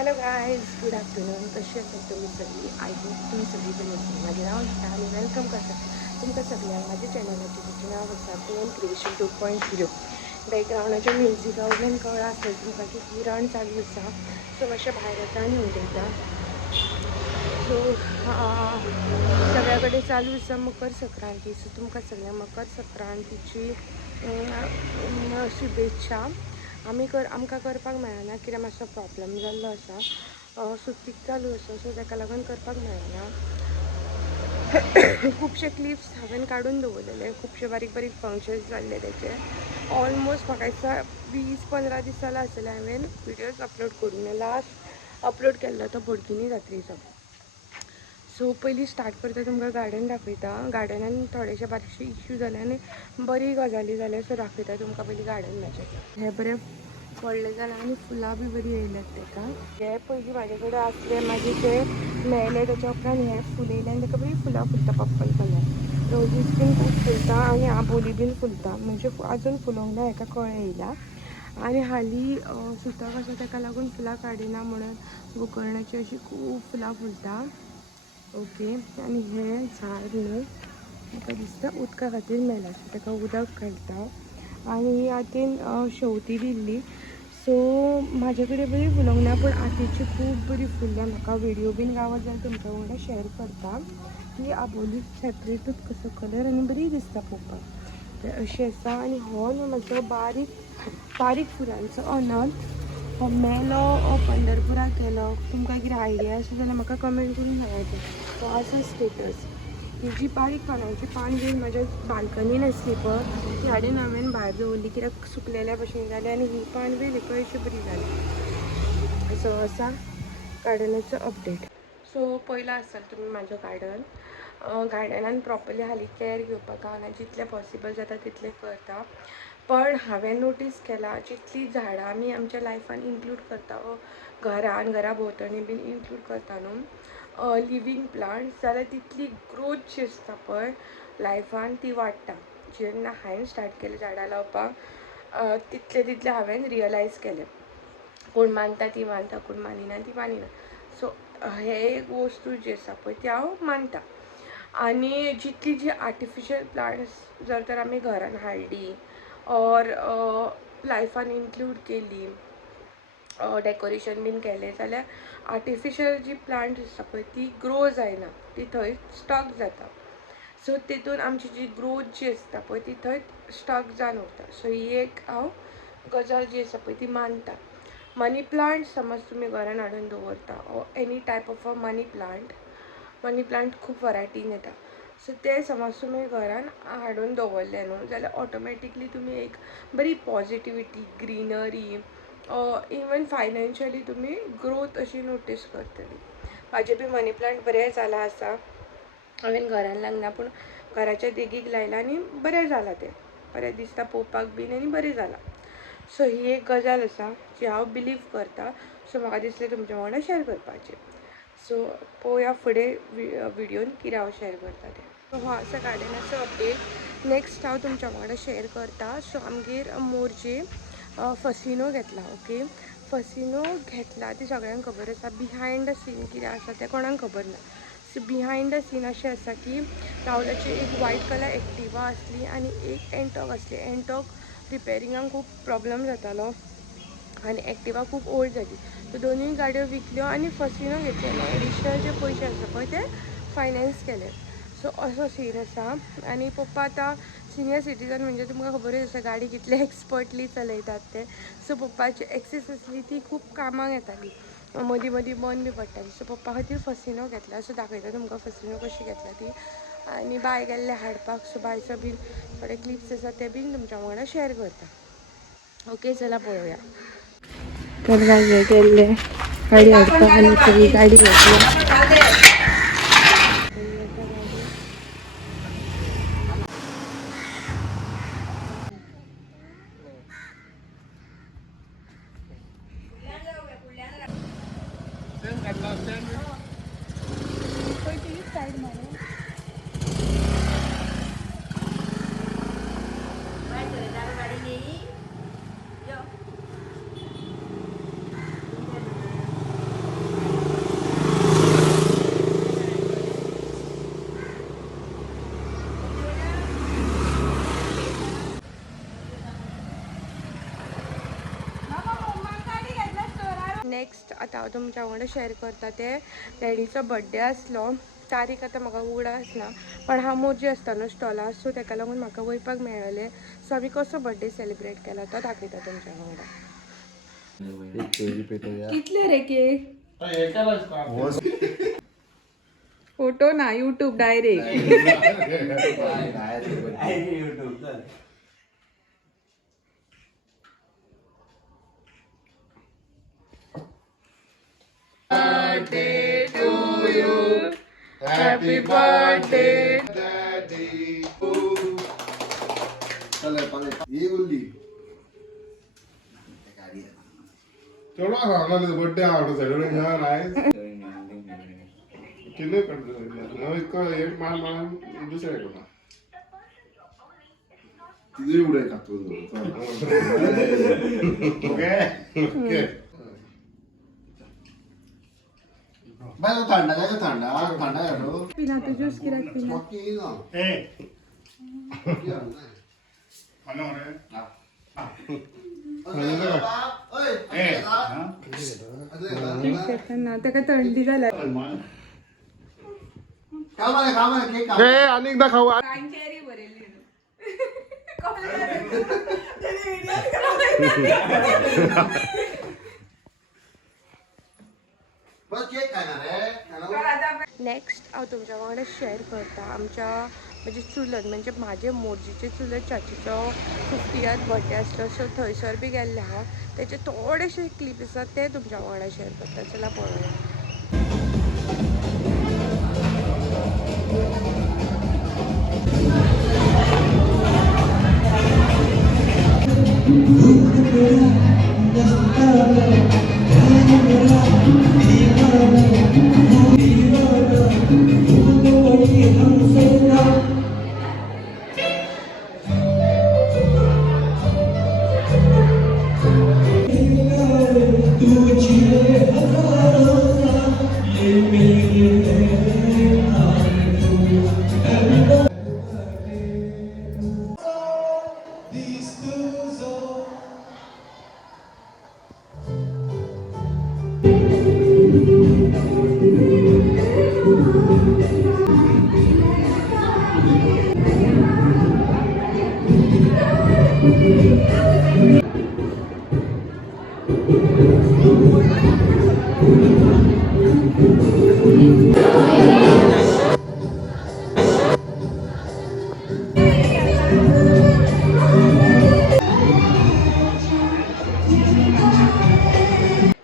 Hello guys, good afternoon. कशी असेल तुम्ही सगळी? आय होप तुम्ही सगळी बरी असेल. माझे नाव निशा आणि वेलकम करता तुमकां सगळ्यांक माझ्या चॅनलाचेर, जेचें नाव आसा पेन क्रिएशन 2.0. बॅकग्रावंडाचें म्युझिका वयल्यान कळ्ळां आसतलें तुमकां की हिरण चालू आसा. सो मातशें भायर येता आनी उलयता. सो सगळ्या कडेन चालू आसा मकर संक्रांती. सो तुमकां सगळ्यांक मकर संक्रांतीची शुभेच्छा. आमकां करपाक मेळना कित्याक मातसो प्रॉब्लम जाल्लो आसा. सुट्टीक चालू आसा, सो ताका लागून करपाक मेळना. खुबशे क्लिप्स हांवें काडून दवरलेले, खुबशे बारीक बारीक फंक्शन्स जाल्ले तेचे. ऑलमोस्ट म्हाका दिसता 20-15 दीस जाला आसतले हांवें विडियोज अपलोड करून. लास्ट अपलोड केल्लो तो बोडगिनी जात्रेचो. सो पयलीं स्टार्ट करता तुमकां गार्डन दाखयता. गार्डनान थोडेशे बारीकशे इश्यू जाले आनी बरी गजाली जाल्या. सो दाखयता तुमकां पयलीं गार्डन म्हाजें. हे बरें व्हडलें जालां आनी फुलां बी बरीं येयल्यात ताका. हे पयलीं म्हाजे कडेन आसले, मागीर ते मेळ्ळे. तेच्या उपरांत हे फूल येयलें आनी ताका बरी फुलां फुलता पर्पल कलर. रोजीस बीन खूब फुलता आनी आबोली बीन फुलता. म्हणजे आजून फुलोंक ना, हाका कळें येयला. आनी हालीं सुतक आसा ताका लागून फुलां काडिना म्हणून गोकर्णाची अशीं खूब फुलां फुलता. ओके. आनी हें झाड न्हू म्हाका दिसता उदका खातीर मेला, सो ताका उदक घालता. आनी ही हातीन शेंवतीं दिल्ली. सो म्हाजे कडेन बरी फुलोंक ना, पूण आतीची खूब बरी फुल्ल्या. म्हाका विडियो बीन गावत जाल्यार तुमच्या वांगडा शेअर करता. ही आबोली सेपरेटूच कसो कलर आनी बरी दिसता पळोवपाक. अशी आसा. आनी हो न्हू मातसो बारीक फुलांचो अनंत. हो मेलो पंढरपुराक गेलो. तुमकां कितें आयडिया आसा जाल्यार म्हाका कमेंट करून सांगात. तो आसा स्टेटस. ही जी बारीक पानांची पान जी म्हाज्या बाल्कनीन आसली पळय, ती हाडून हांवें भायर दवरली कित्याक सुकलेल्या भशेन जाली. आनी ही पान वेली अशी बरी जाली. सो आसा गार्डनाचो अपडेट. सो पयलो आसतलो तुमी म्हाजो गार्डन. गार्डनान प्रॉपरली हालीं कॅर घेवपाक गावना. जितलें पॉसिबल जाता तितलें करता. पण हांवें नोटीस केलां, जितलीं झाडां आमी आमच्या लायफान इन्क्लूड करता, घरा भोंवतणी बीन इन्क्लूड करता न्हू लिवींग प्लांट्स, जाल्यार तितली ग्रोथ जी आसता पळय लायफान ती वाडटा. जेन्ना हांवें स्टार्ट केलें झाडां लावपाक तितलें हांवें रियलायज केलें. कोण मानता ती मानता, कोण मानिना ती मानिना. सो हे एक वस्तू जी आसा पळय ती हांव मानता. आनी जितली जी आर्टिफिशियल प्लांट्स जर तर आमी घरान हाडली ऑर लायफान इन्क्लूड केली, डेकोरेशन बीन केलें, जाल्यार आर्टिफिशियल जी प्लांट्स आसता पळय ती ग्रो जायना, ती थंय स्टक जाता. सो तितून आमची जी ग्रोथ जी आसता पळय ती थंय स्टक जावन उरता. सो ही एक हांव गजाल जी आसा पळय ती मानता. मनी प्लांट समज तुमी घरान हाडून दवरता or any type of a money plant खूब वरायटीन येता. सो ते समज तुमी घरान हाडून दवरले न्हू जाल्यार ऑटोमॅटिकली तुमी एक बरी पॉजिटिविटी, ग्रीनरी, इवन फायनॅन्शियली तुमी ग्रोथ अशी नोटीस करतली. म्हाजे बी मनी प्लांट बरें जालां आसा. हांवें घरान लायना पूण घराच्या देगीक लायला आनी बरें जालां तें. बरें दिसता पळोवपाक बीन आनी बरें जालां. सो ही एक गजाल आसा जी हांव बिलीव करता. सो म्हाका दिसलें तुमच्या वांगडा शेअर करपाचें. सो पळोवया फुडें विडियोन कितें हांव शेअर करता तें. सो हो आसा गार्डनाचो अपडेट. नेक्स्ट हांव तुमच्या वांगडा शेअर करता. सो आमगेर मोरजे फसिनो घेतला. ओके. फसिनो घेतला ती सगळ्यांक खबर आसा. बिहायंड द सीन कितें आसा तें कोणाक खबर ना. सो बिहायंड द सीन अशें आसा की राहुलाची एक व्हायट कलर एक्टिवा आसली आनी एक एंटॉक आसली. एंटॉक रिपेरिंगाक खूब प्रॉब्लम जातालो आनी एक्टिवा खूब ओल्ड जाली. सो दोनूय गाडयो विकल्यो आनी फसिनो घेतलेलो. एडिशनल जे पयशे आसा पळय ते फायनॅन्स केले. सो असो सीन आसा. आनी पप्पा आतां सिनियर सिटीजन म्हणजे तुमकां खबरूच आसा गाडी कितले एक्सपर्टली चलयतात ते. सो पप्पाची एक्सेस आसली ती खूब कामाक येताली, मदीं मदीं बंद बी पडटाली. सो पप्पा खातीर फसिनो घेतला. सो दाखयता तुमकां फसिनो कशी घेतला ती. आनी बाय गेल्ले हाडपाक. सो बायचो बीन थोडे क्लिप्स आसा ते बीन तुमच्या वांगडा शेअर करता. ओके, चला पळोवया. तर गाय गेल्ले गाडी हाडपाक आनी सगळी गाडी घेतली. नेक्स्ट आतां हांव तुमच्या वांगडा शेअर करता ते डॅडीचो बर्थडे आसलो. तारीख आतां म्हाका उगड आसना, पण हांव मोजी आसता न्हू स्टॉलार, सो ताका लागून म्हाका वयपाक मेळ्ळलें. सो आमी कसो बर्थडे सेलिब्रेट केला तो दाखयता तुमच्या वांगडा. कितले रे केक? फोटो ना, YouTube direct. Birthday to you. Happy birthday, Daddy. चला ये बोलली चलो सांगा बर्थडे आवडतो सगळे घर आहे किती करतो इतकं एक माल दुसऱ्या कोणा तिथे उडे खातो ओके ओके बाय थंडा काय थंडा थंडा घालो पिना तो ज्यूस किरात पिना ए हॅलो रे ना ताका थंडी जाल्या. अनेकदा खाऊ नेक्स्ट हांव तुमच्या वांगडा शेअर करता आमच्या म्हणजे चुलत म्हणजे माझे मोरजीचे चुलत चाचीचो 50th बर्थडे आसलो. सो थंयसर बी गेल्ले हांव. तेचे थोडेशे क्लिप आसात ते तुमच्या वांगडा शेअर करता. चला पळोवया.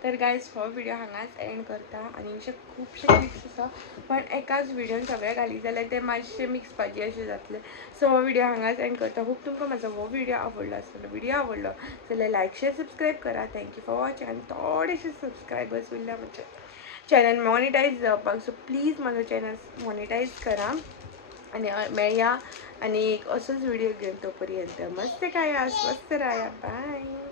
तर गायज हो व्हिडिओ हांगाच एंड करता. आनी अशे खुबशे क्लिप्स आसा पण एकाच व्हिडिओन सगळे घाली जाल्यार ते मातशे मिक्स भाजी अशें जातले. सो हो व्हिडिओ हांगाच एंड करता. खूब तुमकां म्हाजो हो व्हिडिओ आवडलो आसतलो. व्हिडिओ आवडलो जाल्यार लायक शेअर सबस्क्रायब करा. Thank you for watching. आनी थोडेशे सबस्क्रायबर्स उरल्या म्हणजे चॅनल मॉनिटायज जावपाक. सो प्लीज म्हाजो चॅनल मॉनिटायज करा आनी मेळया आनी एक असोच व्हिडिओ घेवन तो पर्यंत मस्त खाया स्वस्त राया. बाय.